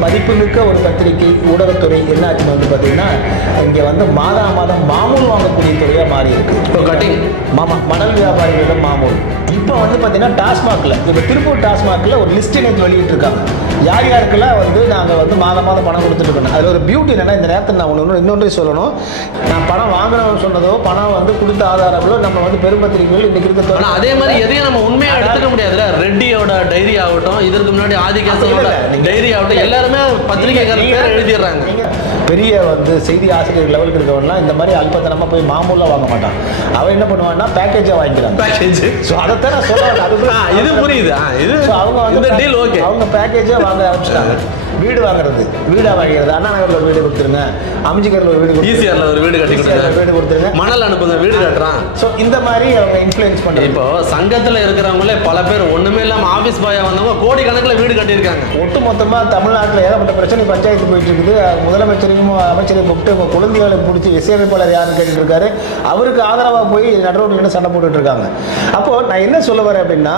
மதிப்புமிக்க ஒரு பத்திரிகை ஊடகத்துறை என்ன ஆச்சுன்னு வந்து பார்த்தீங்கன்னா இங்கே வந்து மாதா மாதம் மாமூல் வாங்கக்கூடிய துறையாக மாறி இருக்கு. இப்போ cutting. மாமா மணல் வியாபாரிகளிடம் மாமூல். இப்போ வந்து பார்த்தீங்கன்னா டாஸ்மாகில் இப்போ திருப்பூர் டாஸ்மாகில் ஒரு லிஸ்ட் நேற்று வெளியிட்டிருக்காங்க. யார் யாருக்கெல்லாம் வந்து நாங்கள் வந்து மாதம் மாதம் பணம் கொடுத்துட்டு இருக்கோம் அதில் ஒரு பியூட்டி என்னன்னா இந்த நேரத்தில் நான் ஒன்று இன்னொன்று சொல்லணும். நான் பணம் வாங்கினவன் சொன்னதோ பணம் வந்து கொடுத்த ஆதாரங்களோ நம்ம வந்து பெரும்பத்திரிகைகள் இன்னைக்கு இருக்க அதே மாதிரி எதையும் நம்ம உண்மையா எடுத்துக்க முடியாதுல ரெட்டியோட டைரி ஆகட்டும் இதற்கு முன்னாடி நீங்க- டைரி ஆகட்டும் எல்லாருமே பத்திரிகைக்கார பேர் எழுதிடுறாங்க. பெரிய வந்து செய்தி ஆசிரியர் லெவலுக்கு இருக்கவன்லாம் இந்த மாதிரி அல்பத்தனமா போய் மாமூலாக வாங்க மாட்டான். அவன் என்ன பண்ணுவான்னா பேக்கேஜாக வாங்கிக்கிறான். பேக்கேஜ் ஸோ அதைத்தான் நான் சொல்ல வரேன். அது ஆ, இது புரியுது. இது அவங்க வந்து டீல் ஓகே அவங்க பேக்கேஜே வாங்க ஆரம்பிச்சிட்டாங்க. வீடு வாங்குறது. வீடா வாங்கிறது அண்ணா நகர்ல வீடு கொடுத்துருங்க. அமிஞ்சிகரில் ஒரு வீடு கொடுத்துருங்க. ஈசிஆர்ல ஒரு வீடு கட்டி ல ஒரு வீடு கொடுத்துருங்க. மணல் அனுப்புங்க வீடு கட்டுறான். ஸோ இந்த மாதிரி அவங்க இன்ஃப்ளூயன்ஸ் பண்ணுறாங்க இப்போ சங்கத்துல இருக்கிறவங்களே பல பேர் ஒண்ணுமே இல்லாம ஆபீஸ் பாயா வந்தவங்க கோடி கணக்குல வீடு கட்டியிருக்காங்க. ஒட்டு மொத்தமாக தமிழ்நாட்டில் ஏகப்பட்ட பிரச்சனை பஞ்சாயத்து போயிட்டு இருக்குது முதலமைச்சரையும் அமைச்சரையும் கூப்பிட்டு இப்போ குழந்தைகளை பிடிச்சி இசையமைப்பாளர் யாருன்னு கேட்டுட்டு இருக்காரு அவருக்கு ஆதரவாக போய் நடுரோட்டில் சண்டை போட்டுட்டு இருக்காங்க அப்போ நான் என்ன சொல்ல வரேன் அப்படின்னா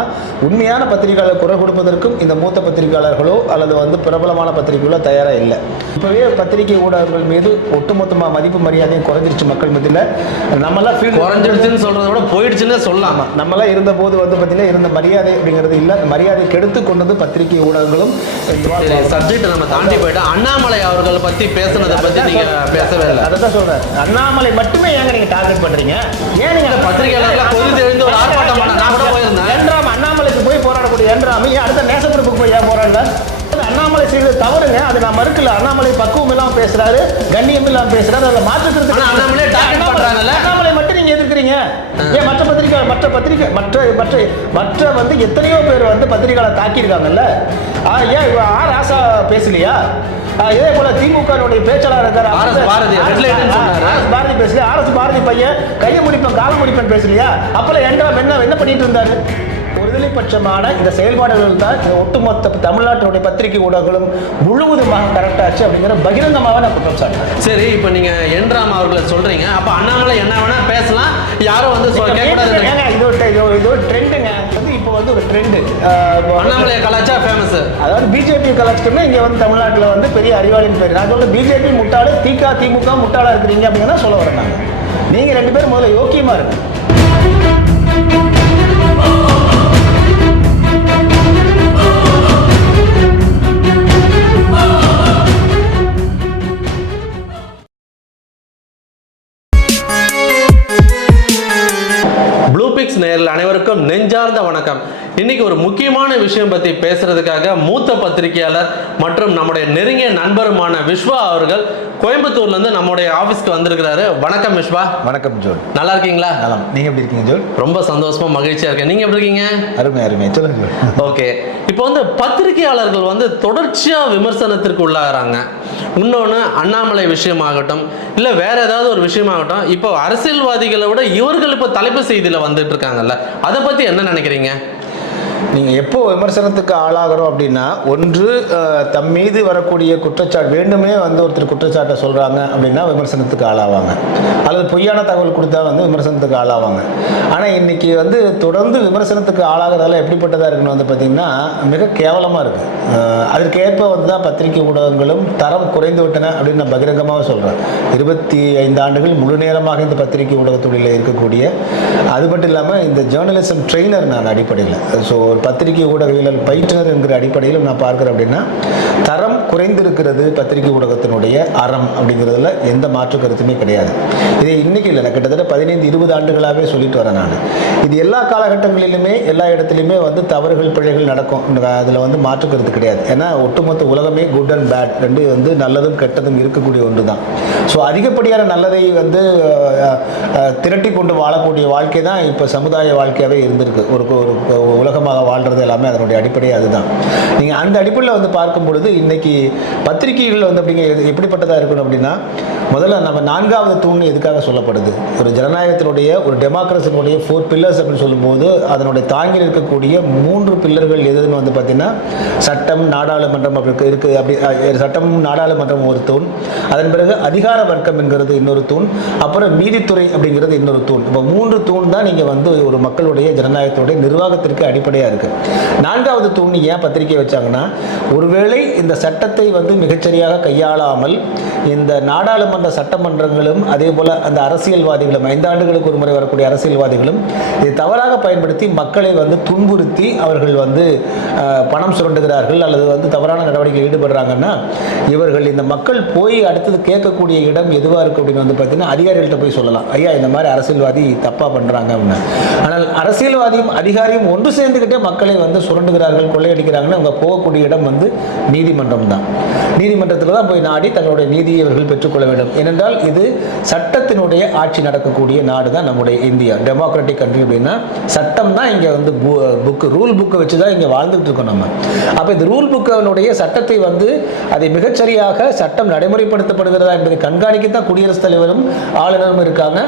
உண்மையான பத்திரிகையாளர் குரல் கொடுப்பதற்கும் இந்த மூத்த பத்திரிகையாளர்களோ அல்லது வந்து பிரபலமான பத்திரிகைகளோ தயாராக இல்லை. இப்போவே பத்திரிகை ஊடகங்கள் மீது ஒட்டுமொத்தமாக மதிப்பு மரியாதையும் குறைஞ்சிருச்சு மக்கள் மத்தியில். நம்மளாம் ஃபீல் குறைஞ்சிடுச்சுன்னு சொல்றதை விட போயிடுச்சுன்னே சொல்லலாம். நம்மளாம் இருந்தபோது வந்து பார்த்தீங்கன்னா இருந்த மரியாதை அப்படிங்கிறது இல்லை. அந்த மரியாதை கெடுத்து கொண்டது பத்திரிகை ஊடகங்களும். சப்ஜெக்ட் நம்ம தாண்டி போயிட்டோம். அண்ணாமலை அவர்கள் பத்தி பேசுனதை பத்தி நீங்க பேசவே இல்லை. அதான் சொல்றேன். அண்ணாமலை மட்டுமே ஏங்க நீங்க டார்கெட் பண்றீங்க? ஏன் நீங்க பத்திரிகையாளர்கள் கொதித்து எழுந்து ஒரு ஆர்ப்பாட்டம் பண்ண நான் கூட போயிருந்தேன். என்றாம் அண்ணாமலைக்கு போய் போராடக்கூடிய என்றாமி அடுத்த நேசப்பிறப்புக்கு போய் ஏன் போராடல அண்ணாமலை செய்தது தவறுங்க. அது நான் மறுக்கல. அண்ணாமலை பக்குவம் இல்லாம பேசுறாரு கண்ணியம் இல்லாம பேசுறாரு அதை மாற்றுக்கிறது அண்ணாமலையை target பண்றாங்கல்ல? அண்ணாமலை மட்டும் நீங்க எதிர்க்கிறீங்க. ஏன் மற்ற பத்திரிகை மற்ற பத்திரிகை மற்ற மற்ற மற்ற வந்து எத்தனையோ பேர் வந்து பத்திரிகையாளர் தாக்கியிருக்காங்கல்ல. ஏன் ஆர் ராசா பேசலையா? இதே போல திமுகனுடைய பேச்சாளர் இருக்காரு. பாரதி, சொன்னாரு. ஆர் எஸ் பாரதி பையன் கையை முடிப்பேன் காலை முடிப்பேன் பேசலையா? அப்பல என்றாம் என்ன என்ன பண்ணிட்டு இருந்தாரு? ஒருதலைப்பட்சமான இந்த செயல்பாடுகள் தான் ஒட்டுமொத்த தமிழ்நாட்டினுடைய பத்திரிகை ஊடகங்களும் முழுவதுமாக கரெக்டாச்சு அப்படிங்கிற பகிரங்கமாக நான் குற்றம் சாட்டுறேன் சரி இப்போ நீங்க என்றாம் அவர்களை சொல்றீங்க. அப்ப அண்ணாமலை என்ன வேணா பேசலாம். யாரும் வந்து இது ஒரு இது ஒரு- ட்ரெண்டுங்க வந்து இப்போ வந்து ஒரு ட்ரெண்டு அண்ணாமலையை கலாச்சா ஃபேமஸ் அதாவது பிஜேபி கலாச்சிட்டோம்னா இங்க வந்து தமிழ்நாட்டுல வந்து பெரிய அறிவாளின் பேர். நான் சொல்ல பிஜேபி முட்டாளு திக திமுக முட்டாளா இருக்கிறீங்க அப்படின்னு சொல்ல வரேன் நான். நீங்க ரெண்டு பேரும் முதல்ல யோக்கியமா இருக்கு விஷயம் பத்தி பேசுறதுக்காக மூத்த பத்திரிகையாளர் மற்றும் நம்முடைய நெருங்கிய நண்பருமான விஸ்வா அவர்கள் கோயம்புத்தூர்ல இருந்து நம்முடைய ஆபீஸ்க்கு வந்திருக்கிறாரு. வணக்கம் விஸ்வா. வணக்கம் ஜோன் நல்லா இருக்கீங்களா? நலம். நீங்க எப்படி இருக்கீங்க ஜோன் ரொம்ப சந்தோஷமா மகிழ்ச்சியா இருக்கேன். நீங்க எப்படி இருக்கீங்க? அருமை அருமை. சொல்லுங்க ஓகே. இப்போ வந்து பத்திரிகையாளர்கள் வந்து தொடர்ச்சியா விமர்சனத்திற்கு உள்ளாகிறாங்க. இன்னொன்று அண்ணாமலை விஷயமாகட்டும் இல்லை வேற ஏதாவது ஒரு விஷயமாகட்டும் இப்போ அரசியல்வாதிகளை விட இவர்கள் இப்போ தலைப்பு செய்தியில் வந்துட்டு இருக்காங்கல்ல அதை பத்தி என்ன நினைக்கிறீங்க? நீங்கள் எப்போ விமர்சனத்துக்கு ஆளாகிறோம் அப்படின்னா ஒன்று தம் மீது வரக்கூடிய குற்றச்சாட்டு வேண்டுமே வந்து ஒருத்தர் குற்றச்சாட்டை சொல்கிறாங்க அப்படின்னா விமர்சனத்துக்கு ஆளாவாங்க. அல்லது பொய்யான தகவல் கொடுத்தா வந்து விமர்சனத்துக்கு ஆளாவாங்க. ஆனால் இன்னைக்கு வந்து தொடர்ந்து விமர்சனத்துக்கு ஆளாகிறதால எப்படிப்பட்டதாக இருக்குன்னு வந்து பார்த்திங்கன்னா மிக கேவலமாக இருக்குது அதற்கேற்ப வந்து தான் பத்திரிகை ஊடகங்களும் தரம் குறைந்து விட்டன அப்படின்னு நான் பகிரங்கமாக சொல்கிறேன் இருபத்தி ஐந்து ஆண்டுகள் முழு நேரமாக இந்த பத்திரிகை ஊடகத்துறையில் இருக்கக்கூடிய அது மட்டும் இல்லாமல் இந்த ஜேர்னலிசம் ட்ரெயினர் நான் அடிப்படையில். ஸோ ஒரு பத்திரிகை ஊடகவியல் பயிற்றுனர் என்கிற அடிப்படையில் நான் பார்க்குறேன் அப்படின்னா தரம் குறைந்திருக்கிறது பத்திரிகை ஊடகத்தினுடைய அறம் அப்படிங்கிறதுல எந்த மாற்று கருத்துமே கிடையாது. இது இன்னைக்கு இல்லை கிட்டத்தட்ட பதினைந்து இருபது ஆண்டுகளாகவே சொல்லிட்டு வரேன் நான். இது எல்லா காலகட்டங்களிலுமே எல்லா இடத்துலையுமே வந்து தவறுகள் பிழைகள் நடக்கும். அதில் வந்து மாற்று கருத்து கிடையாது. ஏன்னா ஒட்டுமொத்த உலகமே குட் அண்ட் பேட் ரெண்டு வந்து நல்லதும் கெட்டதும் இருக்கக்கூடிய ஒன்று தான் ஸோ அதிகப்படியான நல்லதை வந்து திரட்டி கொண்டு வாழக்கூடிய வாழ்க்கை தான் இப்போ சமுதாய வாழ்க்கையாகவே இருந்திருக்கு. ஒரு ஒரு உலகமாக வாழ்கிறது எல்லாமே அதனுடைய அடிப்படை அதுதான். நீங்கள் அந்த அடிப்படையில் வந்து பார்க்கும் பொழுது இன்னைக்கு பத்திரிகைகள் வந்து அப்படிங்க எப்படிப்பட்டதாக இருக்கணும் அப்படின்னா முதல்ல நம்ம நான்காவது தூண் எதுக்காக சொல்லப்படுது? ஒரு ஜனநாயகத்தினுடைய ஒரு டெமோக்ரஸினுடைய ஃபோர் பில்லர்ஸ் அப்படின்னு சொல்லும்போது அதனுடைய தாங்கி இருக்கக்கூடிய மூன்று பில்லர்கள் எதுன்னு வந்து பார்த்தீங்கன்னா சட்டம் நாடாளுமன்றம் அப்படி இருக்கு- அப்படி சட்டமும் சட்டம் நாடாளுமன்றம் ஒரு தூண். அதன் பிறகு அதிகார வர்க்கம் என்கிறது இன்னொரு தூண். அப்புறம் நீதித்துறை அப்படிங்கிறது இன்னொரு தூண். இப்போ மூன்று தூண் தான் நீங்கள் வந்து ஒரு மக்களுடைய ஜனநாயகத்துடைய நிர்வாகத்திற்கு அடிப்படையாக பத்திரிகையாக இருக்குது நான்காவது தூண் ஏன் பத்திரிகை வச்சாங்கன்னா ஒருவேளை இந்த சட்டத்தை வந்து மிகச்சரியாக கையாளாமல் இந்த நாடாளுமன்ற சட்டமன்றங்களும் அதே போல் அந்த அரசியல்வாதிகளும் ஐந்தாண்டுகளுக்கு ஒரு முறை வரக்கூடிய அரசியல்வாதிகளும் இதை தவறாக பயன்படுத்தி மக்களை வந்து துன்புறுத்தி அவர்கள் வந்து பணம் சுரண்டுகிறார்கள் அல்லது வந்து தவறான நடவடிக்கையில் ஈடுபடுறாங்கன்னா இவர்கள் இந்த மக்கள் போய் அடுத்தது கேட்கக்கூடிய இடம் எதுவாக இருக்குது அப்படின்னு வந்து பார்த்தீங்கன்னா அதிகாரிகள்கிட்ட போய் சொல்லலாம். ஐயா இந்த மாதிரி அரசியல்வாதி தப்பாக பண்ணுறாங்க அப்படின்னு. ஆனால் அரசியல்வாதியும் அதிகாரியும் ஒன்று சேர்ந்துக்கிட்டே மக்களை வந்து சுரண்டுகிறார்கள் கொள்ளையடிக்கிறாங்கன்னு அவங்க போகக்கூடிய இடம் வந்து நீதிமன்றம் தான். நீதிமன்றத்தில் தான் போய் நாடி தங்களுடைய நீதியை இவர்கள் பெற்றுக்கொள்ள வேண்டும். ஏனென்றால் இது சட்டத்தினுடைய ஆட்சி நடக்கக்கூடிய நாடு தான் நம்முடைய இந்தியா. டெமோக்ராட்டிக் கண்ட்ரி அப்படின்னா சட்டம் தான் இங்கே வந்து புக்கு ரூல் புக்கை வச்சு தான் இங்கே வாழ்ந்துகிட்டு இருக்கோம் நம்ம. அப்போ இந்த ரூல் புக்கனுடைய சட்டத்தை வந்து அதை மிகச்சரியாக சட்டம் நடைமுறைப்படுத்தப்படுகிறதா என்பதை கண்காணிக்க தான் குடியரசுத் தலைவரும் ஆளுநரும் இருக்காங்க.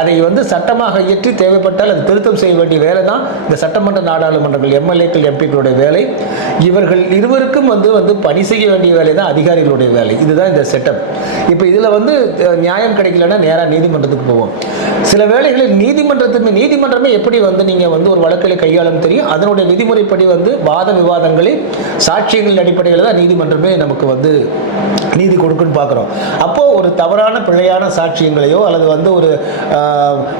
அதை வந்து சட்டமாக இயற்றி தேவைப்பட்டால் அது திருத்தம் செய்ய வேண்டிய வேலை தான் இந்த சட்டமன்ற நாடாளுமன்ற சட்டமன்றங்கள் எம்எல்ஏக்கள் எம்பிக்களுடைய வேலை. இவர்கள் இருவருக்கும் வந்து வந்து பணி செய்ய வேண்டிய வேலை தான் அதிகாரிகளுடைய வேலை. இதுதான் இந்த செட்டப் இப்போ இதில் வந்து நியாயம் கிடைக்கலன்னா நேராக நீதிமன்றத்துக்கு போவோம். சில வேளைகளில் நீதிமன்றத்துக்கு நீதிமன்றமே எப்படி வந்து நீங்கள் வந்து ஒரு வழக்கில் கையாளும் தெரியும் அதனுடைய விதிமுறைப்படி வந்து வாத விவாதங்களை சாட்சியங்கள் அடிப்படையில் தான் நீதிமன்றமே நமக்கு வந்து நீதி கொடுக்குன்னு பார்க்குறோம். அப்போ ஒரு தவறான பிழையான சாட்சியங்களையோ அல்லது வந்து ஒரு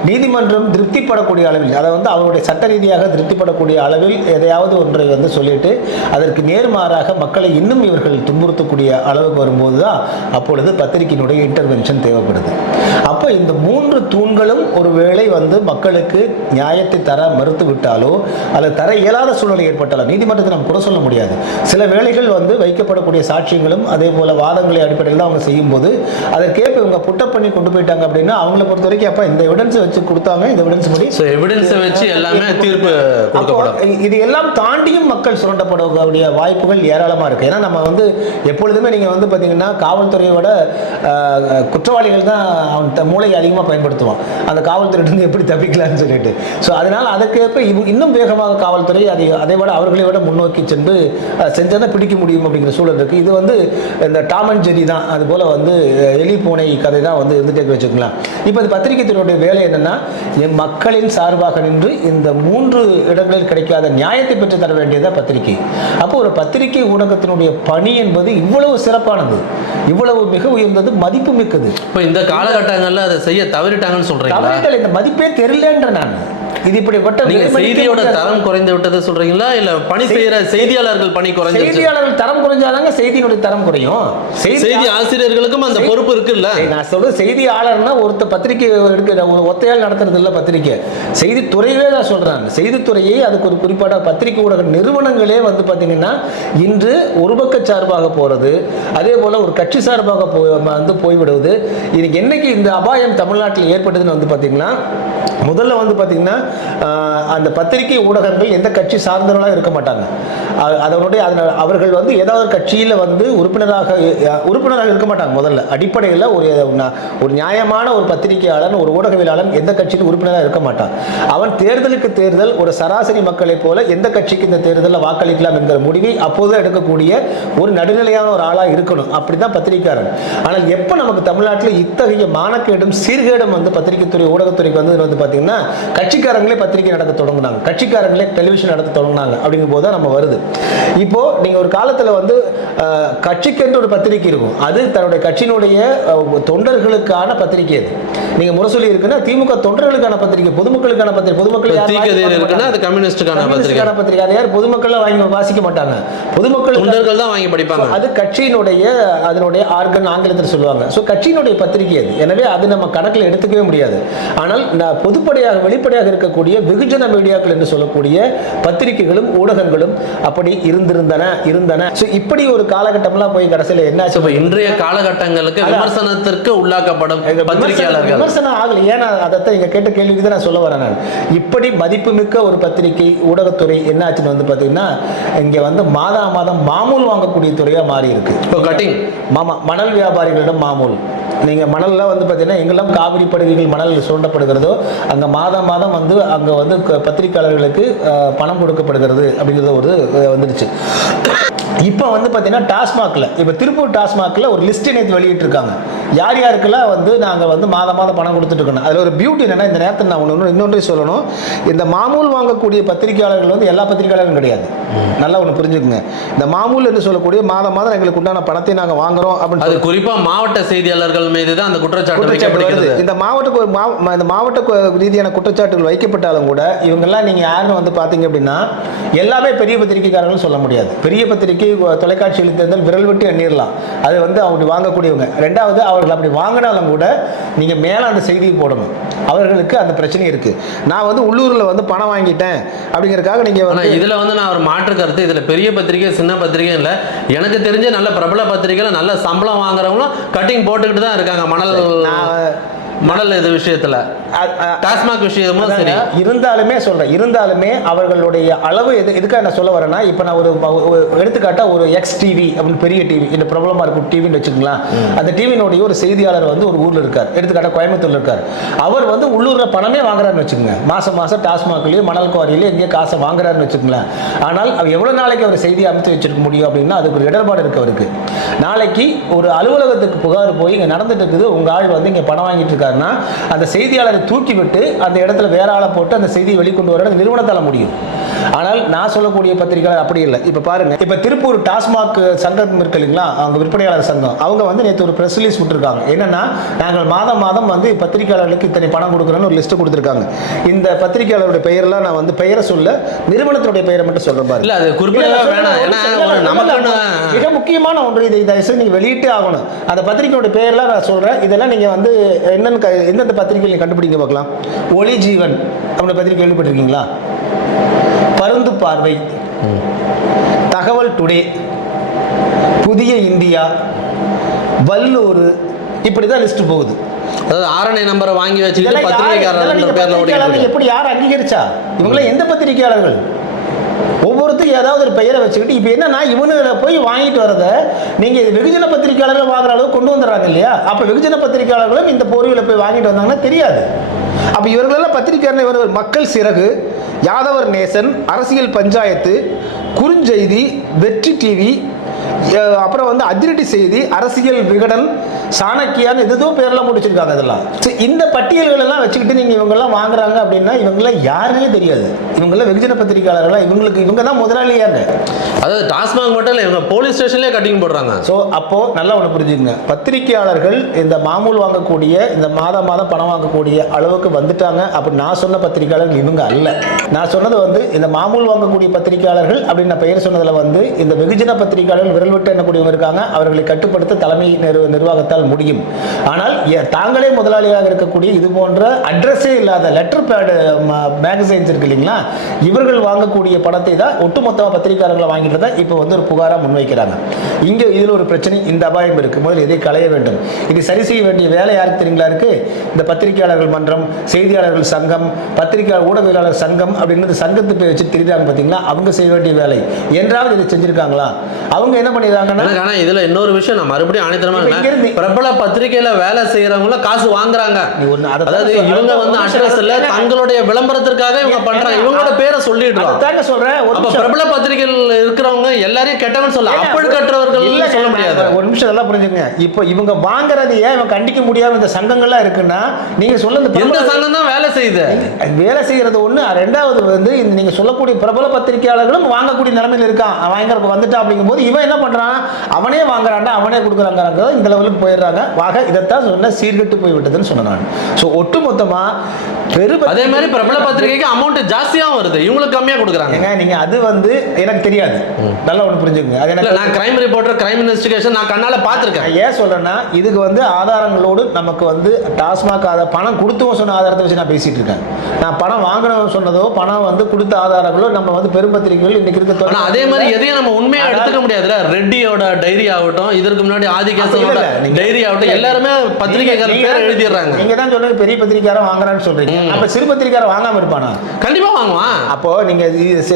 நீதிமன்றம் திருப்திப்படக்கூடிய அளவில் அதை வந்து அவருடைய சட்ட ரீதியாக திருப்திப்படக்கூடிய அளவில் எதையாவது ஒன்றை வந்து சொல்லிட்டு அதற்கு நேர்மாறாக மக்களை இன்னும் இவர்கள் துன்புறுத்தக்கூடிய அளவுக்கு வரும்போது தான் அப்பொழுது பத்திரிகையினுடைய இன்டர்வென்ஷன் தேவைப்படுது. அப்போ இந்த மூன்று தூண்களும் ஒருவேளை வந்து மக்களுக்கு நியாயத்தை தர மறுத்து விட்டாலோ அல்லது தர இயலாத சூழ்நிலை ஏற்பட்டாலோ நீதிமன்றத்தை நம்ம கூட சொல்ல முடியாது. சில வேளைகள் வந்து வைக்கப்படக்கூடிய சாட்சியங்களும் அதே போல வாதங்களை அடிப்படையில் தான் அவங்க செய்யும்போது அதற்கேற்ப இவங்க புட்டப் பண்ணி கொண்டு போயிட்டாங்க அப்படின்னா அவங்கள பொறுத்த வரைக்கும் அப்போ இந்த எவிடன்ஸை வச்சு கொடுத்தாங்க இந்த எவிடன்ஸ் படி ஸோ எவிடன்ஸை வச்சு எல்லாமே தீர்ப்பு இது எல்லாம் தாண்டியும் மக்கள் சுரண்டப்படக்கூடிய வாய்ப்புகள் ஏராளமாக இருக்குது ஏன்னா நம்ம வந்து எப்பொழுதுமே நீங்கள் வந்து பார்த்தீங்கன்னா காவல்துறையோட குற்றவாளிகள் தான் அவன் மூளையை அதிகமாக பயன்படுத்துவான். அந்த காவல்துறையிலிருந்து எப்படி தப்பிக்கலாம்னு சொல்லிட்டு. ஸோ அதனால் அதற்கேற்ப இன்னும் வேகமாக காவல்துறை அதை அதை விட அவர்களை விட முன்னோக்கி சென்று செஞ்சால் தான் பிடிக்க முடியும் அப்படிங்கிற சூழல் இருக்குது இது வந்து இந்த டாம் அண்ட் ஜெரி தான். அது போல் வந்து எலி பூனை கதை தான் வந்து இருந்துட்டே வச்சுக்கலாம் இப்போ இந்த பத்திரிகை துறையுடைய வேலை என்னன்னா என் மக்களின் சார்பாக நின்று இந்த மூன்று இடங்களில் கிடைக்காத நியாயத்தை பெற்று தர வேண்டியதா பத்திரிகை. அப்போ ஒரு பத்திரிகை ஊடகத்தினுடைய பணி என்பது இவ்வளவு சிறப்பானது இவ்வளவு மிக உயர்ந்தது மதிப்பு மிக்கது. இப்போ இந்த காலகட்டங்கள்ல அதை செய்ய தவறிட்டாங்கன்னு சொல்றீங்களா? தவறுகள் இந்த மதிப்பே தெரியலன்ற நான். இது இப்படிப்பட்ட நீங்க செய்தியோட தரம் குறைந்து விட்டது சொல்றீங்களா? இல்ல பணி செய்யற செய்தியாளர்கள் பணி குறைஞ்சிருச்சு? செய்தியாளர்கள் தரம் குறைஞ்சாதாங்க செய்தியினுடைய தரம் குறையும். செய்தி ஆசிரியர்களுக்கும் அந்த பொறுப்பு இருக்குல்ல? நான் சொல்றது செய்தியாளர்னா ஒருத்த பத்திரிக்கை எடுக்கிற ஒரு ஒத்தையால் நடத்துறது இல்லை பத்திரிக்கை. செய்தித்துறையவே நான் சொல்றேன் செய்தித்துறையை அதுக்கு ஒரு குறிப்பான பத்திரிகை ஊடக நிறுவனங்களே வந்து பார்த்தீங்கன்னா இன்று ஒரு பக்க சார்பாக போறது அதே போல ஒரு கட்சி சார்பாக போய் வந்து போய்விடுவது. இது என்னைக்கு இந்த அபாயம் தமிழ்நாட்டில் ஏற்பட்டதுன்னு வந்து பார்த்தீங்கன்னா முதல்ல வந்து பார்த்தீங்கன்னா அந்த பத்திரிகை ஊடகங்கள் எந்த கட்சி சார்ந்தவர்களாக இருக்க மாட்டாங்க. அதனுடைய அதனால் அவர்கள் வந்து ஏதாவது கட்சியில் வந்து உறுப்பினராக உறுப்பினராக இருக்க மாட்டாங்க முதல்ல. அடிப்படையில் ஒரு ஒரு நியாயமான ஒரு பத்திரிகையாளன் ஒரு ஊடகவியலாளன் எந்த கட்சியில் உறுப்பினராக இருக்க மாட்டான். அவன் தேர்தலுக்கு தேர்தல் ஒரு சராசரி மக்களைப் போல எந்த கட்சிக்கு இந்த தேர்தலில் வாக்களிக்கலாம் என்கிற முடிவை அப்போது எடுக்கக்கூடிய ஒரு நடுநிலையான ஒரு ஆளாக இருக்கணும். அப்படி தான் பத்திரிகையாளன். ஆனால் எப்போ நமக்கு தமிழ்நாட்டில் இத்தகைய மானக்கேடும் சீர்கேடும் வந்து பத்திரிகைத்துறை ஊடகத்துறைக்கு வந்து வந்து பார்த்தீங்கன்னா கட்சிக்காரன் கட்சிக்காரங்களே பத்திரிகை நடத்த தொடங்குனாங்க. கட்சிக்காரங்களே டெலிவிஷன் நடத்த தொடங்குனாங்க அப்படிங்கும் போது தான் நம்ம வருது. இப்போ நீங்க ஒரு காலத்துல வந்து கட்சிக்கென்று ஒரு பத்திரிகை இருக்கும். அது தன்னுடைய கட்சியினுடைய தொண்டர்களுக்கான பத்திரிகை அது. நீங்க முரசொலி இருக்குன்னா திமுக தொண்டர்களுக்கான பத்திரிகை பொதுமக்களுக்கான பத்திரிகை பொதுமக்கள். கம்யூனிஸ்டுக்கான பத்திரிகை அதை யார்? பொதுமக்கள்லாம் வாங்கி வாசிக்க மாட்டாங்க. பொதுமக்கள் தொண்டர்கள் தான் வாங்கி படிப்பாங்க. அது கட்சியினுடைய அதனுடைய ஆர்கன் ஆங்கிலத்தில் சொல்லுவாங்க. ஸோ கட்சியினுடைய பத்திரிகை அது. எனவே அது நம்ம கணக்கில் எடுத்துக்கவே முடியாது. ஆனால் பொதுப்படையாக வெளிப்படையாக இருக்கக்கூடிய வெகுஜன மீடியாக்கள் என்று சொல்லக்கூடிய பத்திரிகைகளும் ஊடகங்களும் அப்படி இருந்திருந்தன இருந்தன. ஸோ இப்படி ஒரு காலகட்டம்லாம் போய் கடைசியில் என்னாச்சு? இப்ப இன்றைய காலகட்டங்களுக்கு விமர்சனத்திற்கு உள்ளாக்கப்படும் பத்திரிகையாளர்கள். விமர்சனம் ஆகல. ஏன்னா அதைத்தான் இங்க கேட்ட கேள்விக்கு தான் நான் சொல்ல வரேன் நான். இப்படி மதிப்புமிக்க ஒரு பத்திரிகை ஊடகத்துறை என்னாச்சுன்னு வந்து பார்த்தீங்கன்னா இங்க வந்து மாதா மாதம் மாமூல் வாங்கக்கூடிய துறையா மாறி இருக்கு இப்போ கட்டிங் மாமா மணல் வியாபாரிகளிடம் மாமூல். நீங்கள் மணல்லாம் வந்து பார்த்தீங்கன்னா எங்கெல்லாம் காவிரி படுகைகள் மணல் சுரண்டப்படுகிறதோ அங்கே மாதம் மாதம் வந்து அங்கே வந்து க- பத்திரிக்கையாளர்களுக்கு அஹ், பணம் கொடுக்கப்படுகிறது அப்படிங்கிறது ஒரு வந்துடுச்சு. இப்போ வந்து பார்த்தீங்கன்னா டாஸ்மாகில் இப்போ திருப்பூர் டாஸ்மாகில் ஒரு லிஸ்ட் நேற்று வெளியிட்டிருக்காங்க. யார் யாருக்கெல்லாம் வந்து நாங்கள் வந்து மாதம் மாதம் பணம் கொடுத்துட்டு இருக்கோம் அதில் ஒரு பியூட்டி என்னன்னா இந்த நேரத்தில் நான் ஒன்று இன்னொன்றை சொல்லணும். இந்த மாமூல் வாங்கக்கூடிய பத்திரிக்கையாளர்கள் வந்து எல்லா பத்திரிக்கையாளர்களும் கிடையாது. நல்லா ஒன்று புரிஞ்சுக்குங்க. இந்த மாமூல் என்று சொல்லக்கூடிய மாதம் மாதம் எங்களுக்கு உண்டான பணத்தை நாங்கள் வாங்குறோம் அப்படின்னு அது குறிப்பா மாவட்ட செய்தியாளர்கள் மீது தான் அந்த குற்றச்சாட்டு இந்த மாவட்ட இந்த மாவட்ட ரீதியான குற்றச்சாட்டுகள் வைக்கப்பட்டாலும் கூட இவங்கெல்லாம் நீங்க யாருன்னு வந்து பாத்தீங்க அப்படின்னா எல்லாமே பெரிய பத்திரிகைக்காரர்கள் சொல்ல முடியாது. பெரிய பத்திரிகை தொலைக்காட்சியில் தேர்தல் விரல் விட்டு எண்ணிடலாம் அது வந்து அவங்க வாங்கக்கூடியவங்க. ரெண்டாவது அவர்கள் அப்படி வாங்கினாலும் கூட நீங்க மேல அந்த செய்தியை போடணும். அவர்களுக்கு அந்த பிரச்சனை இருக்கு. நான் வந்து உள்ளூர்ல வந்து பணம் வாங்கிட்டேன் அப்படிங்கறதுக்காக நீங்க ஆனா வந்து இதுல வந்து நான் ஒரு மாற்று கருத்து. இதுல பெரிய பத்திரிகை சின்ன பத்திரிகை இல்ல. எனக்கு தெரிஞ்ச நல்ல பிரபல பத்திரிகையில நல்ல சம்பளம் வாங்குறவங்களும் கட்டிங் போட்டுக்கிட்டு தான் இருக்காங்க மணல் மணல் இது விஷயத்துல. டாஸ்மாக் விஷயமும் சரி. இருந்தாலுமே சொல்றேன். இருந்தாலுமே அவர்களுடைய அளவு எது எதுக்காக நான் சொல்ல வரேன்னா இப்போ நான் ஒரு எடுத்துக்காட்டா ஒரு எக்ஸ் டிவி அப்படின்னு பெரிய டிவி இந்த பிரபலமா இருக்கும் டிவின்னு வச்சுக்கலாம் அந்த டிவியினுடைய ஒரு செய்தியாளர் வந்து ஒரு ஊர்ல இருக்கார். எடுத்துக்காட்டா கோயம்புத்தூர்ல இருக்கார். அவர் வந்து உள்ளூர்ல பணமே வாங்குறாருன்னு வச்சுக்கோங்க. மாசம் மாசம் டாஸ்மாக்லயும் மணல் குவாரியிலயும் எங்கேயோ காசை வாங்குறாருன்னு வச்சுக்கோங்களேன். ஆனால் அவர் எவ்வளவு நாளைக்கு அவர் செய்தி அமைத்து வச்சிருக்க முடியும் அப்படின்னா அதுக்கு ஒரு இடர்பாடு இருக்கு அவருக்கு. நாளைக்கு ஒரு அலுவலகத்துக்கு புகார் போய் இங்க நடந்துட்டு இருக்குது. உங்க ஆள் வந்து இங்க பணம் வாங்கிட்டு இருக்காருன்னா அந்த செய்தியாளரை தூக்கி விட்டு அந்த இடத்துல வேற ஆளை போட்டு அந்த செய்தியை வெளிக்கொண்டு வர நிறுவனத்தால முடியும். ஆனால் நான் சொல்லக்கூடிய பத்திரிகையாளர் அப்படி இல்லை. இப்போ பாருங்க இப்போ திருப்பூர் டாஸ்மாக் சங்கம் இருக்கு இல்லைங்களா? அவங்க விற்பனையாளர் சங்கம். அவங்க வந்து நேற்று ஒரு ப்ரெஸ் ரிலீஸ் விட்டுருக்காங்க. என்னன்னா நாங்கள் மாதம் மாதம் வந்து பத்திரிகையாளர்களுக்கு இத்தனை பணம் கொடுக்குறோன்னு ஒரு லிஸ்ட் கொடுத்துருக்காங்க. இந்த பத்திரிகையாளருடைய பெயர்லாம் நான் வந்து பெயரை சொல்ல நிறுவனத்துடைய பெயரை மட்டும் சொல்றேன் பாருங்க. இல்ல அது சொல்றேன். மிக முக்கியமான ஒன்று. இதை தயவுசெய்து நீங்கள் வெளியிட்டே ஆகணும். அந்த பத்திரிகையோட பெயர்லாம் நான் சொல்கிறேன் இதெல்லாம் நீங்கள் வந்து என்னென்னு எந்தெந்த பத்திரிகையில் நீங்கள் கண்டுபிடிங்க பார்க்கலாம்? ஒளி ஜீவன் அப்படின்ற பத்திரிகை கேள்விப்பட்டிருக்கீங்களா? பருந்து பார்வை. தகவல் டுடே. புதிய இந்தியா. வல்லூர். இப்படி தான் லிஸ்ட் போகுது. அதாவது ஆரணை நம்பரை வாங்கி வச்சுக்கிட்டு பேர்ல இருக்கு. எப்படி யார் அங்கீகரிச்சா? இவங்களாம் எந்த பத்திரிகையாளர்கள்? ஒவ்வொருத்தரும் ஏதாவது ஒரு பெயரை வச்சுக்கிட்டு இப்போ என்னன்னா இவனுங்களை போய் வாங்கிட்டு வரத நீங்கள் இது வெகுஜன பத்திரிகையாளர்கள் வாங்குற அளவுக்கு கொண்டு வந்துடுறாங்க இல்லையா? அப்போ வெகுஜன பத்திரிகையாளர்களும் இந்த போர்வியில் போய் வாங்கிட்டு வந்தாங்கன்னா தெரியாது. அப்போ இவர்களெல்லாம் பத்திரிகையாளர் இவர்கள் மக்கள் சிறகு யாதவர் நேசன் அரசியல் பஞ்சாயத்து குறுஞ்செய்தி வெற்றி டிவி அப்புறம் வந்து அதிரடி செய்தி அரசியல் விகடன் சாணக்கியான்னு எதோ பேர்லாம் முடிச்சிருக்காங்க இதெல்லாம். சரி, இந்த பட்டியல்கள் எல்லாம் வச்சுக்கிட்டு நீங்க இவங்கெல்லாம் வாங்குறாங்க அப்படின்னா இவங்கெல்லாம் யாருன்னே தெரியாது. இவங்கெல்லாம் வெகுஜன பத்திரிகையாளர்களா இவங்களுக்கு இவங்க தான் முதலாளியாங்க அதாவது டாஸ்மாக் மட்டும் இல்ல இவங்க போலீஸ் ஸ்டேஷன்லயே கட்டிங் போடுறாங்க. ஸோ அப்போ நல்லா ஒன்று புரிஞ்சுக்கங்க. பத்திரிகையாளர்கள் இந்த மாமூல் வாங்கக்கூடிய இந்த மாதம் மாதம் பணம் வாங்கக்கூடிய அளவுக்கு வந்துட்டாங்க அப்படி நான் சொன்ன பத்திரிகையாளர்கள் இவங்க அல்ல. நான் சொன்னது வந்து இந்த மாமூல் வாங்கக்கூடிய பத்திரிகையாளர்கள் அப்படின்னு நான் பெயர் சொன்னதுல வந்து இந்த வெகுஜன பத்திரிகையாளர்கள் விரல் விட்டு எண்ணக்கூடியவங்க இருக்காங்க? அவர்களை கட்டுப்படுத்த தலைமை நிர்வாகத்தால் முடியும். ஆனால் தாங்களே முதலாளியாக இருக்கக்கூடிய இது போன்ற அட்ரஸே இல்லாத லெட்டர் பேடு மேகசைன்ஸ் இருக்கு இல்லைங்களா? இவர்கள் வாங்கக்கூடிய படத்தை தான் ஒட்டுமொத்தமாக பத்திரிகையாளர்களை வாங்கிட்டு தான் இப்போ வந்து ஒரு புகாராக முன்வைக்கிறாங்க. இங்கே இதில் ஒரு பிரச்சனை இந்த அபாயம் இருக்கு. முதல்ல இதை களைய வேண்டும். இதை சரி செய்ய வேண்டிய வேலை யாருக்கு தெரியுங்களா? இருக்கு. இந்த பத்திரிகையாளர்கள் மன்றம் செய்தியாளர்கள் சங்கம் பத்திரிகையாளர் ஊடகவியலாளர் சங்கம் அப்படின்றது சங்கத்தை போய் வச்சு திரிதாங்க பார்த்தீங்களா அவங்க செய்ய வேண்டிய வேலை. என்றாவது இதை செஞ்சுருக்காங்களா? அவங்க என்ன பண்ணிடுறாங்கன்னா எனக்கு ஆனா இதுல இன்னொரு விஷயம் நான் மறுபடியும் ஆணித்தரமா இப்ப இங்க இருந்து- பிரபல பத்திரிகையில வேலை செய்யறவங்கள காசு வாங்குறாங்க. அதாவது தாங்க இவங்க. வந்து அட்ரஸ் இல்ல தங்களுடைய விளம்பரத்திற்காக இவங்க பண்றாங்க. இவங்களோட பேரை சொல்லிடுறோம். அதாங்க சொல்றேன். அப்ப. பிரபல பத்திரிகைகள் இருக்கிறவங்க எல்லாரையும் கெட்டவன் சொல்ல அப்பழுக்கற்றவர்கள் இல்ல, சொல்ல முடியாது. ஒரு நிமிஷம் நல்லா புரிஞ்சுங்க இப்போ இவங்க வாங்குறது ஏன் இவன் கண்டிக்க முடியாம இந்த சங்கங்கள்லாம் இருக்குன்னா நீங்க சொல்ல எந்த சங்கம் தான் வேலை செய்யுது? வேலை செய்யறது ஒண்ணு ரெண்டாவது வந்து நீங்க சொல்லக்கூடிய பிரபல பத்திரிகையாளர்களும் வாங்கக்கூடிய நிலைமையில இருக்கான். வாங்கறதுக்கு வந்துட்டான் அப்படிங்கும்போது இவன் என்ன பண்றான்? அவனே வாங்குறான்டா அவனே கொடுக்குறாங்க இந்த லெவலுக்கு போயிடுறாங்க. வாக இதைத்தான் சொன்ன சீர்கெட்டு போய் விட்டதுன்னு சொன்னேன் நான். ஸோ ஒட்டு மொத்தமா பெரு அதே மாதிரி பிரபல பத்திரிகைக்கு அமௌண்ட் ஜாஸ்தியாவும் வருது. இவங்களுக்கு கம்மியா கொடுக்குறாங்க. ஏங்க நீங்க அது வந்து எனக்கு தெரியாது. நல்லா ஒண்ணு புரிஞ்சுக்கங்க. அது எனக்கு நான் கிரைம் ரிப்போர்ட்டர் கிரைம் இன்வெஸ்டிகேஷன் நான் கண்ணால பாத்திருக்கேன் நான் ஏன் சொல்றேன்னா இதுக்கு வந்து ஆதாரங்களோடு நமக்கு வந்து டாஸ்மாக் ஆதார பணம் கொடுத்தவன் சொன்ன ஆதாரத்தை வச்சு நான் பேசிட்டு இருக்கேன். நான் பணம் வாங்கினவன் சொன்னதோ பணம் வந்து கொடுத்த ஆதாரங்களோ நம்ம வந்து பெரும்பத்திரிகைகள் இன்னைக்கு இருக்க அதே மாதிரி எதையும் நம்ம உண்மையா ஆனால் எடுத்துக்க முடியாதுல்ல? ரெட்டியோட டைரி ஆகட்டும் இதற்கு முன்னாடி ஆதிகேசனோட டைரி ஆகட்டும் எல்லாருமே பத்திரிகைகள் நீங்க- பேர் எழுதிடுறாங்க. நீங்க தான் சொன்னது பெரிய பத்திரிக்காரன் வாங்குறான்னு சொல்றீங்க. அப்ப சிறு பத்திரிக்காரன் வாங்காம இருப்பானா? கண்டிப்பா வாங்குவான். அப்போ நீங்க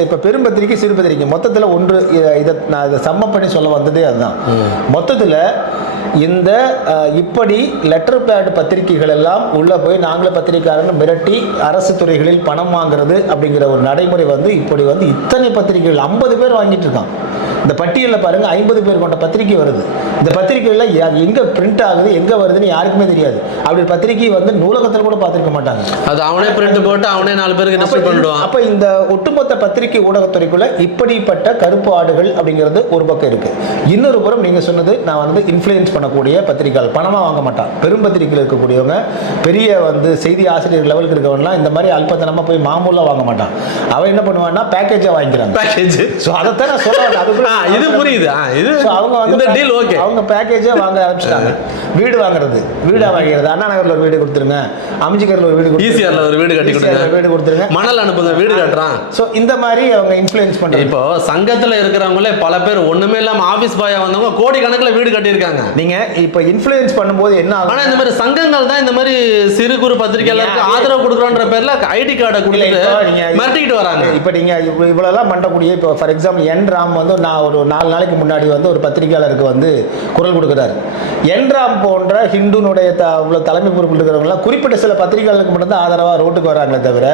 இப்ப பெரும் பத்திரிக்கை சிறு பத்திரிக்கை மொத்தத்துல ஒன்று இதை நான் இதை சம்ம பண்ணி சொல்ல வந்ததே அதுதான். மொத்தத்துல இந்த இப்படி லெட்டர் பேட் பத்திரிகைகள் எல்லாம் உள்ள போய் நாங்களே பத்திரிக்கையாளர்கள் மிரட்டி அரசு துறைகளில் பணம் வாங்குறது அப்படிங்கிற ஒரு நடைமுறை வந்து இப்படி வந்து இத்தனை பத்திரிகைகள் ஐம்பது பேர் வாங்கிட்டு இருக்கான். இந்த பட்டியலில் பாருங்க ஐம்பது பேர் கொண்ட பத்திரிக்கை வருது. இந்த பத்திரிகைகள் எங்க பிரிண்ட் ஆகுது எங்க வருதுன்னு யாருக்குமே தெரியாது. அப்படி பத்திரிகை வந்து நூலகத்தில் கூட பார்த்திருக்க மாட்டாங்க. அது அவனே பிரிண்ட் போட்டு அவனே நாலு பேருக்கு டிஸ்ட்ரிபியூட் பண்ணிடுவான். அப்ப இந்த ஒட்டுமொத்த பத்திரிகை ஊடகத்துறைக்குள்ள இப்படிப்பட்ட கருப்பு ஆடுகள் அப்படிங்கிறது ஒரு பக்கம் இருக்கு. இன்னொரு புறம் நீங்க சொன்னது நான் வந்து இன்ஃப்ளூயன்ஸ் பண்ணக்கூடிய பத்திரிகைகள் பணமா வாங்க மாட்டான். பெரும் பத்திரிகையில் இருக்கக்கூடியவங்க பெரிய வந்து செய்தி ஆசிரியர் லெவலுக்கு இருக்கவங்கலாம் இந்த மாதிரி அல்பத்தனமா போய் மாமூலா வாங்க மாட்டான். அவன் என்ன பண்ணுவான்னா பேக்கேஜா வாங்கிக்கிறாங்க. பேக்கேஜ் ஸோ அதைத்தான் நான் சொல்ல. அதுக்குள்ள இது புரியுது. இது அவங்க வந்து இந்த டீல் ஓகே அவங்க பேக்கேஜே வாங்க ஆரம்பிச்சிட்டாங்க. வீடு வாங்குறது. வீடா வாங்கிறது அண்ணா நகர்ல ஒரு வீடு கொடுத்துருங்க. அம்ஜிகர்ல ஒரு வீடு கொடுத்துருங்க. ஈசிஆர்ல ஒரு வீடு கட்டி ல கொடுங்க. வீடு கொடுத்துருங்க. மணல் அனுப்புங்க வீடு கட்டுறான். ஸோ இந்த மாதிரி அவங்க இன்ஃப்ளூயன்ஸ் பண்றது. இப்போ சங்கத்துல இருக்கிறவங்களே பல பேர் ஒண்ணுமே இல்லாம ஆபீஸ் பாயா வந்தவங்க கோடி கணக்குல வீடு கட்டியிருக்காங்க. நீங்க இப்ப இன்ஃப்ளூயன்ஸ் பண்ணும்போது என்ன ஆகும்? இந்த மாதிரி சங்கங்கள் தான் இந்த மாதிரி சிறு குறு பத்திரிகையாளருக்கு ஆதரவு கொடுக்குறோன்ற பேர்ல ஐடி கார்டை நீங்க- மிரட்டிக்கிட்டு வராங்க. இப்ப நீங்க இவ்வ- இவ்வளவுலாம் பண்ணக்கூடிய இப்போ ஃபார் எக்ஸாம்பிள் என் ராம் வந்து நான் ஒரு நாலு நாளைக்கு முன்னாடி வந்து ஒரு பத்திரிகையாளருக்கு வந்து குரல் கொடுக்குறாரு. என் ராம் போன்ற ஹிந்துனுடைய த இவ்வளவு தலைமை பொறுப்பில் இருக்கிறவங்களாம் குறிப்பிட்ட சில பத்திரிகையாளருக்கு மட்டும்தான் ஆதரவாக ரோட்டுக்கு வராங்களே தவிர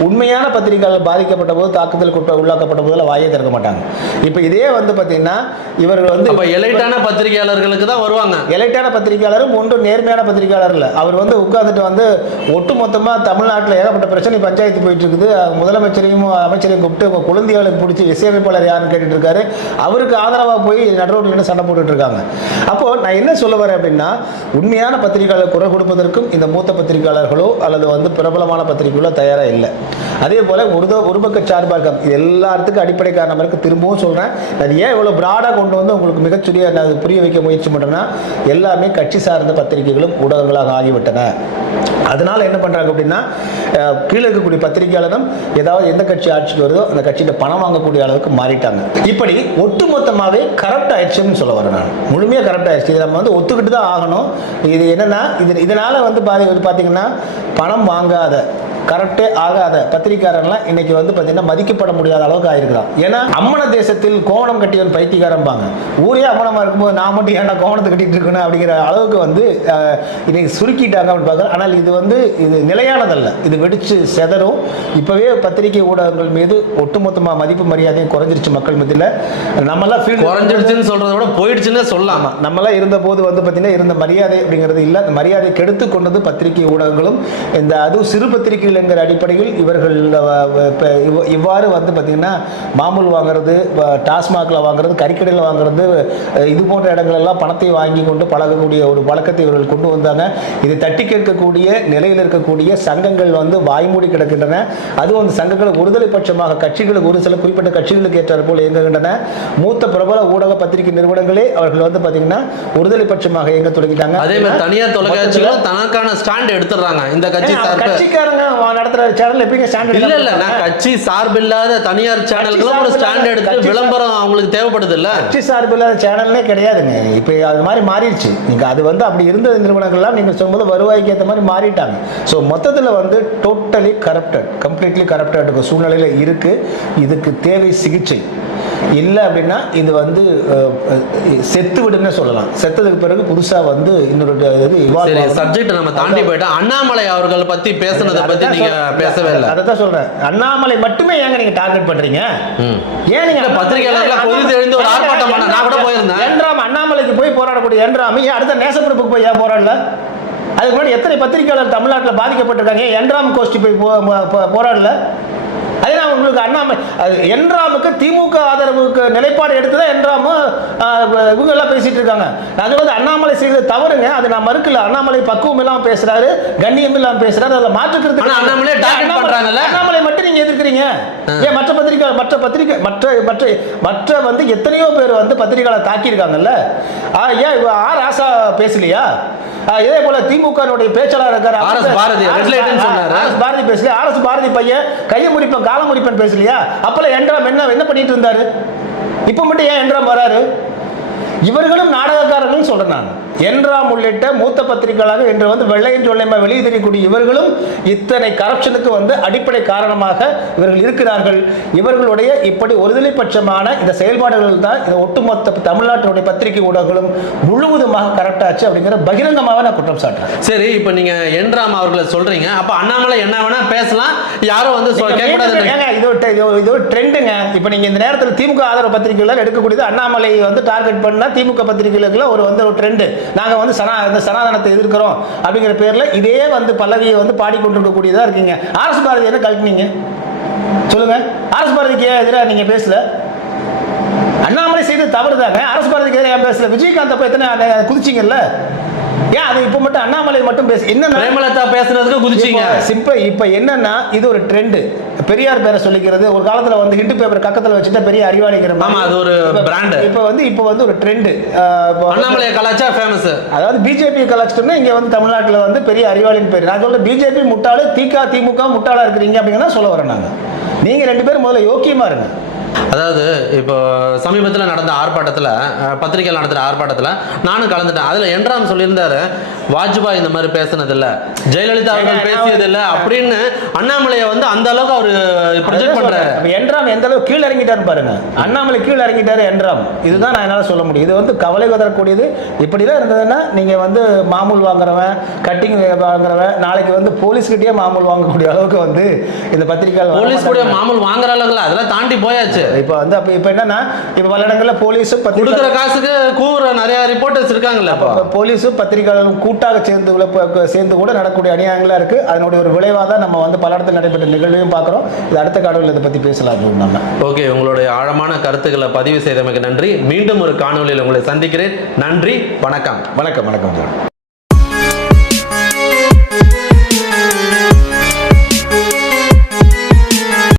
உண்மையான பத்திரிகையாளர் பாதிக்கப்பட்ட போது தாக்குதலுக்கு உட்ப- உள்ளாக்கப்பட்ட போதில் வாயே திறக்க மாட்டாங்க. இப்போ இதே வந்து பார்த்தீங்கன்னா இவர்கள் வந்து அப்ப எலைட்டான பத்திரிகையாளர்களுக்கு தான் வருவாங்க. எலைட்டான பத்திரிகையாளரும் ஒன்றும் நேர்மையான பத்திரிகையாளர் இல்லை. அவர் வந்து உட்கார்ந்துட்டு வந்து ஒட்டு மொத்தமாக தமிழ்நாட்டில் ஏகப்பட்ட பிரச்சனை பஞ்சாயத்து போயிட்டு இருக்குது முதலமைச்சரையும் அமைச்சரையும் கூப்பிட்டு உங்க குழந்தைகளுக்கு பிடிச்சி இசையமைப்பாளர் யாருன்னு கேட்டுட்டு இருக்காரு. அவருக்கு ஆதரவாக போய் நடுரோட்டில் சண்டை போட்டுட்டு இருக்காங்க. அப்போ நான் என்ன சொல்ல வரேன் அப்படின்னா உண்மையான பத்திரிகையாளர் குரல் கொடுப்பதற்கும் இந்த மூத்த பத்திரிகையாளர்களோ அல்லது வந்து பிரபலமான பத்திரிகைகளோ தயாராக இல்லை. அதே போல் ஒரு த- ஒரு பக்க சார்பாக இது எல்லாத்துக்கும் அடிப்படை காரணமாக இருக்குது திரும்பவும் சொல்கிறேன் அது ஏன் இவ்வளோ ப்ராடாக கொண்டு வந்து உங்களுக்கு மிகச்சுரிய நான் புரிய வைக்க முயற்சி பண்ணுறேன்னா எல்லாமே கட்சி சார்ந்த பத்திரிகைகளும் ஊடகங்களாக ஆகிவிட்டன. அதனால் என்ன பண்ணுறாங்க அப்படின்னா கீழே இருக்கக்கூடிய பத்திரிகையாளரும் ஏதாவது எந்த கட்சி ஆட்சிக்கு வருதோ அந்த கட்சியிட்ட பணம் வாங்கக்கூடிய அளவுக்கு மாறிட்டாங்க. இப்படி ஒட்டுமொத்தமாகவே கரப்ட் ஆயிடுச்சுன்னு சொல்ல வரேன் நான். முழுமையாக கரப்ட் ஆயிடுச்சு. இதை நம்ம வந்து ஒத்துக்கிட்டு தான் ஆகணும். இது என்னன்னா இது இதனால வந்து பாதி பார்த்தீங்கன்னா பணம் வாங்காத கரெக்டே ஆகாத பத்திரிக்காரன்லாம் இன்னைக்கு வந்து பார்த்தீங்கன்னா மதிக்கப்பட முடியாத அளவுக்கு ஆயிருக்கிறான். ஏன்னா அம்மன தேசத்தில் கோவணம் கட்டியவன் பைத்தியக்காரம்பாங்க. ஊரே அம்மனமா இருக்கும்போது நான் மட்டும் ஏன்டா கோவணத்தை கட்டிட்டு இருக்கணும் அப்படிங்கிற அளவுக்கு வந்து இன்னைக்கு சுருக்கிட்டாங்க அப்படின்னு பார்க்குறேன் ஆனால் இது வந்து இது நிலையானதல்ல. இது வெடிச்சு செதறும். இப்போவே பத்திரிகை ஊடகங்கள் மீது ஒட்டுமொத்தமாக மதிப்பு மரியாதையும் குறைஞ்சிருச்சு மக்கள் மத்தியில். நம்மளாம் ஃபீல் குறைஞ்சிடுச்சுன்னு சொல்றதை விட போயிடுச்சுன்னே சொல்லலாம்? நம்மளாம் இருந்தபோது வந்து பார்த்தீங்கன்னா இருந்த மரியாதை அப்படிங்கிறது இல்லை. அந்த மரியாதை கெடுத்து கொண்டது பத்திரிகை ஊடகங்களும். இந்த அதுவும் சிறு பத்திரிகைகள் என்கிற அடிப்படையில் இவர்கள் இப்ப இவ்வாறு வந்து பார்த்தீங்கன்னா மாமூல் வாங்குறது டாஸ்மாகில் வாங்குறது கறிக்கடையில் வாங்குறது இது போன்ற இடங்களெல்லாம் பணத்தை வாங்கி கொண்டு பழகக்கூடிய ஒரு பழக்கத்தை இவர்கள் கொண்டு வந்தாங்க. இது தட்டி கேட்கக்கூடிய நிலையில் இருக்கக்கூடிய சங்கங்கள் வந்து வாய்மூடி கிடக்கின்றன. அதுவும் அந்த சங்கங்கள் ஒருதலை பட்சமாக கட்சிகளுக்கு ஒரு சில குறிப்பிட்ட கட்சிகளுக்கு ஏற்றார் போல் இயங்குகின்றன. மூத்த பிரபல ஊடக பத்திரிகை நிறுவனங்களே அவர்கள் வந்து பார்த்தீங்கன்னா ஒருதலை பட்சமாக இயங்க தொடங்கிட்டாங்க. அதே மாதிரி தனியார் தொலைக்காட்சிகளும் தனக்கான ஸ்டாண்ட் எடுத்துடுறாங்க. இந்த கட்சி கட்சிக்காரங்க அவன் நடத்துற சேனல் எப்படிங்க ஸ்டாண்டர்ட் இல்ல இல்ல நான் கட்சி சார்பில்லாத தனியார் சேனல்களும் ஒரு ஸ்டாண்ட் எடுத்து விளம்பரம் அவங்களுக்கு தேவைப்படுது இல்ல கட்சி சார்பில்லாத சேனல்லே கிடையாதுங்க. இப்போ அது மாதிரி மாறிடுச்சு. நீங்க அது வந்து அப்படி இருந்த நிறுவனங்கள்லாம் நீங்க சொல்லும்போது வருவாய்க்கு ஏற்ற மாதிரி மாறிட்டாங்க. ஸோ மொத்தத்தில் வந்து டோட்டலி கரப்டட் கம்ப்ளீட்லி கரப்டட் சூழ்நிலையில இருக்கு. இதுக்கு தேவை சிகிச்சை. இல்லை அப்படின்னா இது வந்து செத்து விடுன்னு சொல்லலாம் செத்ததுக்கு பிறகு புதுசா வந்து இன்னொரு இது. சப்ஜெக்ட் நம்ம தாண்டி போயிட்டோம் அண்ணாமலை அவர்கள் பத்தி பேசுனதை பத்தி நீங்க. பேசவே இல்லை அதைத்தான் சொல்றேன் அண்ணாமலை மட்டுமே ஏங்க நீங்க டார்கெட் பண்றீங்க. ஏன் நீங்க இல்ல, பத்திரிகையாளர்கள் கொதித்து எழுந்து ஒரு ஆர்ப்பாட்டம் பண்ண- நான் கூட போயிருந்தேன். என்றாம் அண்ணாமலைக்கு போய் போராடக்கூடிய என்றாம ஏன் அடுத்த நேசப்பிரப்புக்கு போய் ஏன் போராடல அதுக்கு முன்னாடி எத்தனை பத்திரிகையாளர் தமிழ்நாட்டில் பாதிக்கப்பட்டிருக்காங்க என்றாம் கோஷ்டி போய் போராடல அதே நான் உங்களுக்கு அண்ணாமலை அது என்றாமுக்கு திமுக ஆதரவுக்கு நிலைப்பாடு எடுத்துதான் என்றாமு இவங்க எல்லாம் பேசிட்டு இருக்காங்க. அது வந்து அண்ணாமலை செய்தது தவறுங்க அது நான் மறுக்கல. அண்ணாமலை பக்குவம் இல்லாம பேசுறாரு கண்ணியம் இல்லாம பேசுறாரு அதுல மாற்றுக்கிறது அண்ணாமலை- பண்றாங்கல்ல? அண்ணாமலை மட்டும் நீங்க எதிர்க்கிறீங்க? ஏன் மற்ற பத்திரிகை மற்ற பத்திரிகை மற்ற மற்ற மற்ற வந்து எத்தனையோ பேர் வந்து பத்திரிகையாளர் தாக்கியிருக்காங்கல்ல? ஆ, ஏன் ஆர் ராசா பேசலையா? ஆ, இதே போல திமுக பேச்சாளர் இருக்காரு. R S Bharathi, red light ன்னு சொன்னாரு. ஆர் எஸ் பாரதி பேசல ஆர் எஸ் பாரதி பையன் கையை முடிப்பேன் காலம் முடிப்பேன் பேசலையா? அப்பல என்றாம் என்ன என்ன பண்ணிட்டு இருந்தாரு? இப்போ மட்டும் ஏன் என்றாம் வராரு? இவர்களும் நாடகக்காரர்கள் சொல்றேன் நான். என்றாம் உள்ளிட்ட மூத்த பத்திரிகைகளாக இன்று வந்து வெள்ளையின் சொல்லைமா வெளியே தெரியக்கூடிய இவர்களும் இத்தனை கரப்ஷனுக்கு வந்து அடிப்படை காரணமாக இவர்கள் இருக்கிறார்கள். இவர்களுடைய இப்படி ஒருதலைப்பட்சமான இந்த செயல்பாடுகள் தான் இந்த ஒட்டுமொத்த தமிழ்நாட்டினுடைய பத்திரிகை ஊடகங்களும் முழுவதுமாக கரெக்டாச்சு அப்படிங்கிற பகிரங்கமாக நான் குற்றம் சாட்டுறேன். சரி இப்போ நீங்க என்றாம் அவர்களை சொல்றீங்க. அப்ப அண்ணாமலை என்ன வேணா பேசலாம். யாரும் வந்து கேட்கக்கூடாது இது ஒரு இது ஒரு- ட்ரெண்டுங்க. இப்போ நீங்கள் இந்த நேரத்தில் திமுக ஆதரவு பத்திரிகைகள் எடுக்கக்கூடியது அண்ணாமலை வந்து டார்கெட் பண்ணால் திமுக பத்திரிகைகளுக்குலாம் ஒரு வந்து ஒரு ட்ரெண்டு. நாங்கள் வந்து சனா இந்த சனாதனத்தை எதிர்க்கிறோம் அப்படிங்கிற பேரில் இதே வந்து பல்லவியை வந்து பாடிக்கொண்டிருக்கக்கூடியதாக இருக்கீங்க. ஆர்எஸ் பாரதி என்ன கழட்டினீங்க? சொல்லுங்கள் ஆர்எஸ் பாரதிக்கு ஏன் எதிராக நீங்கள் பேசல? அண்ணாமலை செய்து தவறு தாங்க அரசு பாரதிக்கு எதிராக பேசல? விஜயகாந்த் அப்போ எத்தனை குதிச்சிங்கல்ல? ஏன் அது இப்போ மட்டும் அண்ணாமலை மட்டும் பேச என்ன பிரேமலதா பேசுறதுக்கு குதிச்சீங்க. இப்ப இப்ப என்னன்னா இது ஒரு ட்ரெண்ட் பெரியார் பேரை சொல்லிக்கிறது. ஒரு காலத்துல வந்து ஹிண்டு பேப்பர் கக்கத்துல வச்சுட்டா பெரிய அறிவாளிங்கிற மாதிரி. ஆமா, அது ஒரு brand. இப்ப வந்து இப்ப வந்து ஒரு ட்ரெண்ட் அண்ணாமலையை கலாச்சா ஃபேமஸ் அதாவது பிஜேபி கலாச்சிட்டோம்னா இங்க வந்து தமிழ்நாட்டுல வந்து பெரிய அறிவாளின்னு பேர். நான் சொல்றேன் பிஜேபி முட்டாளு திக திமுக முட்டாளா இருக்கிறீங்க அப்படிங்கிறத சொல்ல வரேன் நாங்க நீங்க ரெண்டு பேரும் முதல்ல யோக்கியமா இருங்க. அதாவது இப்போ சமீபத்தில் நடந்த ஆர்ப்பாட்டத்தில் பத்திரிகையில் நடத்துகிற ஆர்ப்பாட்டத்தில் நானும் கலந்துட்டேன். அதில் என்றாம் சொல்லியிருந்தாரு வாஜ்பாய் இந்த மாதிரி பேசுனதில்ல ஜெயலலிதா அவர்கள் பேசியதில்லை அப்படின்னு அண்ணாமலையை வந்து அந்த அளவுக்கு அவர் ப்ரொஜெக்ட் பண்ணுறாரு என்றாம் எந்த அளவுக்கு கீழ இறங்கிட்டாரு பாருங்க. அண்ணாமலை கீழ இறங்கிட்டாரு என்றாம் இதுதான் நான் என்னால சொல்ல முடியும். இது வந்து கவலை தரக்கூடியது இப்படிலாம் இருந்ததுன்னா நீங்க வந்து மாமூல் வாங்குறவன் கட்டிங் வாங்குறவன் நாளைக்கு வந்து போலீஸ்கிட்டயே மாமூல் வாங்கக்கூடிய அளவுக்கு வந்து இந்த பத்திரிகைகள் வர போலீஸ் கூட. மாமூல் வாங்குற அளவுக்கு அதெல்லாம் தாண்டி போயாச்சு. இப்போ வந்து அப்ப இப்போ என்னன்னா இப்போ பல இடங்கள்ல போலீஸும் கொடுக்குற காசுக்கு கூவுற நிறைய ரிப்போர்ட்டர்ஸ் இருக்காங்கல்ல போலீஸும் பத்திரிகையாளர்களும் கூட்டாக சேர்ந்து சேர்ந்து கூட நடக்கக்கூடிய அநியாயங்களா இருக்கு. அதனுடைய ஒரு விளைவாக தான் நம்ம வந்து பல இடத்துல நடைபெற்ற நிகழ்வையும் பார்க்குறோம். இது அடுத்த காணொலியில் இதை பத்தி பேசலாம் நம்ம. ஓகே உங்களுடைய ஆழமான கருத்துக்களை பதிவு செய்தமைக்கு நன்றி. மீண்டும் ஒரு காணொளியில் உங்களை சந்திக்கிறேன். நன்றி வணக்கம் வணக்கம் வணக்கம்.